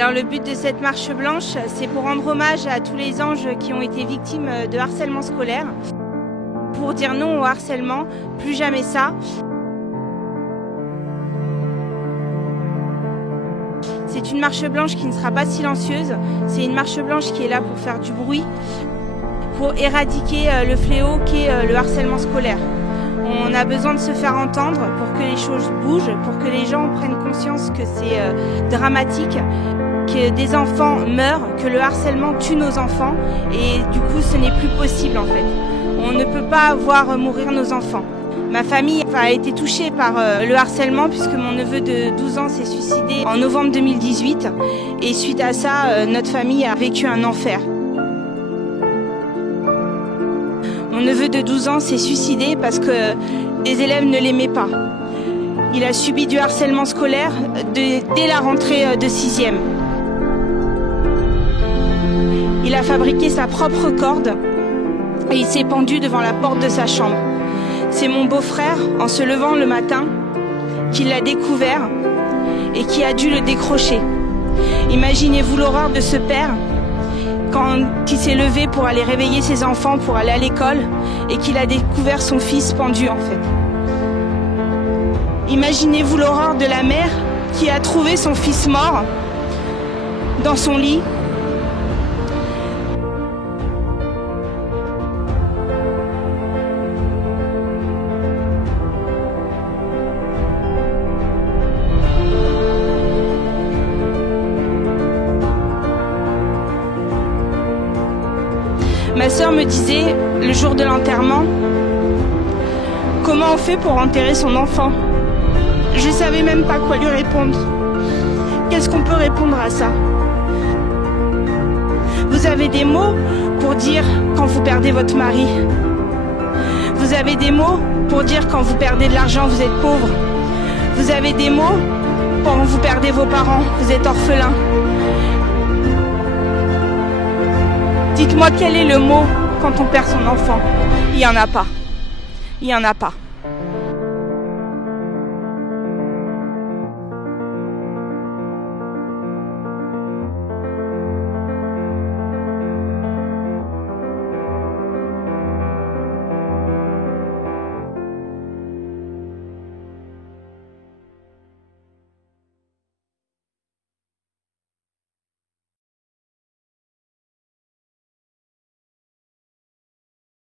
Alors le but de cette marche blanche, c'est pour rendre hommage à tous les anges qui ont été victimes de harcèlement scolaire. Pour dire non au harcèlement, plus jamais ça. C'est une marche blanche qui ne sera pas silencieuse, c'est une marche blanche qui est là pour faire du bruit, pour éradiquer le fléau qu'est le harcèlement scolaire. On a besoin de se faire entendre pour que les choses bougent, pour que les gens prennent conscience que c'est dramatique, que des enfants meurent, que le harcèlement tue nos enfants et du coup ce n'est plus possible en fait. On ne peut pas voir mourir nos enfants. Ma famille a été touchée par le harcèlement puisque mon neveu de 12 ans s'est suicidé en novembre 2018 et suite à ça, notre famille a vécu un enfer. Mon neveu de 12 ans s'est suicidé parce que les élèves ne l'aimaient pas. Il a subi du harcèlement scolaire dès la rentrée de 6e. Il a fabriqué sa propre corde et il s'est pendu devant la porte de sa chambre. C'est mon beau-frère, en se levant le matin, qui l'a découvert et qui a dû le décrocher. Imaginez-vous l'horreur de ce père quand il s'est levé pour aller réveiller ses enfants pour aller à l'école et qu'il a découvert son fils pendu en fait. Imaginez-vous l'horreur de la mère qui a trouvé son fils mort dans son lit. Ma sœur me disait, le jour de l'enterrement, comment on fait pour enterrer son enfant? Je ne savais même pas quoi lui répondre. Qu'est-ce qu'on peut répondre à ça? Vous avez des mots pour dire quand vous perdez votre mari. Vous avez des mots pour dire quand vous perdez de l'argent, vous êtes pauvre. Vous avez des mots quand vous perdez vos parents, vous êtes orphelin. Dites-moi quel est le mot quand on perd son enfant. Il n'y en a pas. Il n'y en a pas.